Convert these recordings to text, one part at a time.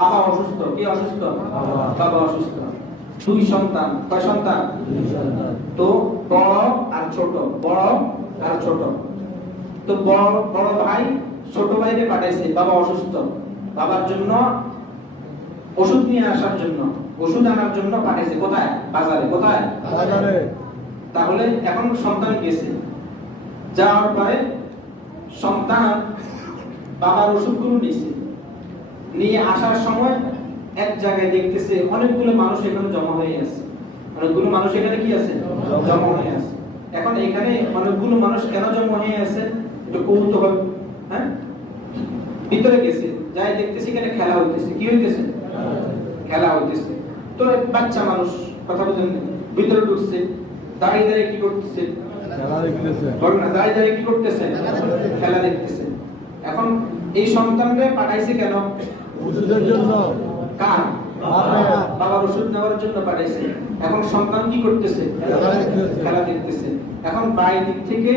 বাবা অসুস্থ। কে অসুস্থ? বাবা অসুস্থ। দুই সন্তান। কয় সন্তান? তো বড় আর ছোট, বড় আর ছোট। তো বড় ভাই ছোট ভাইকে পাঠাইছে, বাবা অসুস্থ, বাবার জন্য ওষুধ নিয়ে আসার জন্য, ওষুধ আনার জন্য পাঠাইছে। কোথায়? বাজারে। কোথায়? বাজারে। তাহলে এখন সন্তান গেছে, যাওয়ার পরে সন্তান বাবার ওষুধগুলো নিছে, নিয়ে আসার সময় এক জায়গায় দেখতেছে অনেকগুলো মানুষ এখানে জমা হয়ে আছে। অনেকগুলো মানুষ এখানে কি আছে? জমা হয়ে আছে। এখন এখানে অনেকগুলো মানুষ কেন জমা হয়ে আছে? একটু কৌতূহল। হ্যাঁ, ভিতরে গেছে, যাই দেখতেছি এখানে খেলা হইতেছে। কি হইতেছে? খেলা হইতেছে। তো বাচ্চা মানুষ, কথা বুঝেন, ভিতরে ঢুকছে, দাঁড়িয়ে দাঁড়িয়ে কি করতেছে? খেলা দেখতেছে। বলেন না, দাঁড়িয়ে দাঁড়িয়ে কি করতেছে? খেলা দেখতেছে। এখন এই সন্তানকে পাঠাইছে কেন? ওষুধের জন্য। কার? বাবার ওষুধ নেওয়ার জন্য পাঠাইছে। এখন সন্তান কি করতেছে? খেলা দেখতেছে। এখন বাইরের দিক থেকে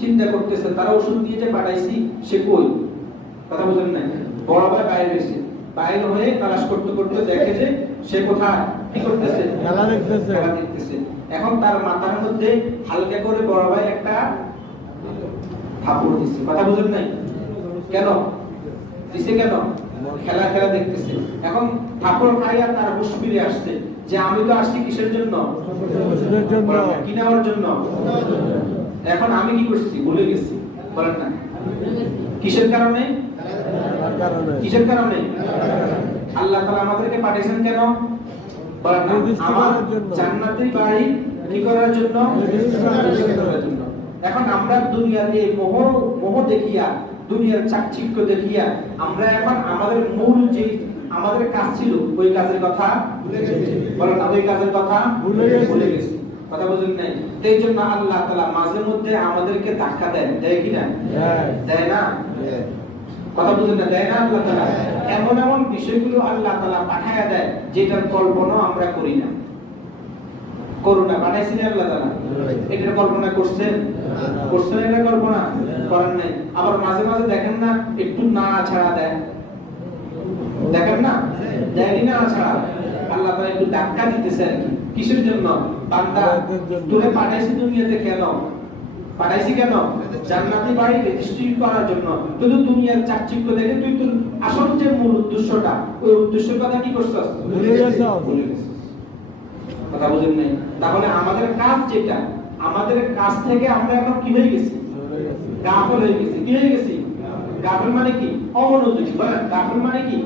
চিন্তা করতেছে, তারা ওষুধ দিয়ে যে পাঠাইছি সে কই? কথা বুঝেন না? বড় ভাই বাইরে গেছে, বাইরে হয়ে তালাশ করতে করতে দেখে যে সে কোথায়? কি করতেছে? খেলা দেখতেছে। খেলা দেখতেছে। এখন তার মাথার মধ্যে হালকা করে বড় ভাই একটা থাপড় দিচ্ছে। কথা বুঝেন নাই? কেন দিছে? কেন? খেলা খেলা দেখতেছে। এখন থাপড় খাইয়া তার হুঁশ ফিরে আসছে যে আমি তো আসছি কিসের জন্য? ওষুধের জন্য। কি নেওয়ার জন্য? এখন আমি কি করছি? ভুলে গেছি। বলেন না, কিসের কারণে? কিসের কারণে? আল্লাহ তাআলা আমাদেরকে পাঠিয়েছেন কেন? বলেন না, আমার জান্নাতের বাড়ি কি করার জন্য? এখন আমরা দুনিয়ার এই মোহ দেখিয়া, দুনিয়ার চাকচিক্য দেখিয়া আমরা এখন আমাদের মূল যে আমাদের কাজ ছিল ওই কাজের কথা ভুলে গেছি। বলেন না, ওই কাজের কথা ভুলে গেছি। কথা বুঝেন নাই? এই জন্য আল্লাহ তাআলা মাঝে মধ্যে আমাদেরকে ধাক্কা দেন, দেয় কি না? দেয় না? কথা বুঝেন না? দেয় না আল্লাহ তাআলা? এমন এমন বিষয়গুলো আল্লাহ তাআলা পাঠায়া দেয় যেটার কল্পনা আমরা করি না। করোনা বানাইছেন আল্লাহ তাআলা, এটার কল্পনা করছেন? করছেন এটা কল্পনা? করেন নাই। আবার মাঝে মাঝে দেখেন না একটু না ছাড়া দেয়, দেখেন না? দেয়নি না ছাড়া। আল্লাহ তাআলা একটু ধাক্কা দিতেছে আর কি। কিসের জন্য? বান্দা তোরে পাঠাইছি দুনিয়াতে কেন? পাঠাইছি কেন? জান্নাতি বাড়ি রেজিস্ট্রি করার জন্য। তুই দুনিয়ার চাকচিক্য দেখে তুই তোর আসল যে মূল উদ্দেশ্যটা, ওই উদ্দেশ্যের কথা কি করছস? ভুলে গেছিস। কথা বুঝেন নাই? তাহলে আমাদের কাজ যেটা, আমাদের কাজ থেকে আমরা এখন কি হয়ে গেছি? গাফল হয়ে গেছি। কি হয়ে গেছি? গাফল মানে কি? অমনোযোগী। বলেন, গাফল মানে কি?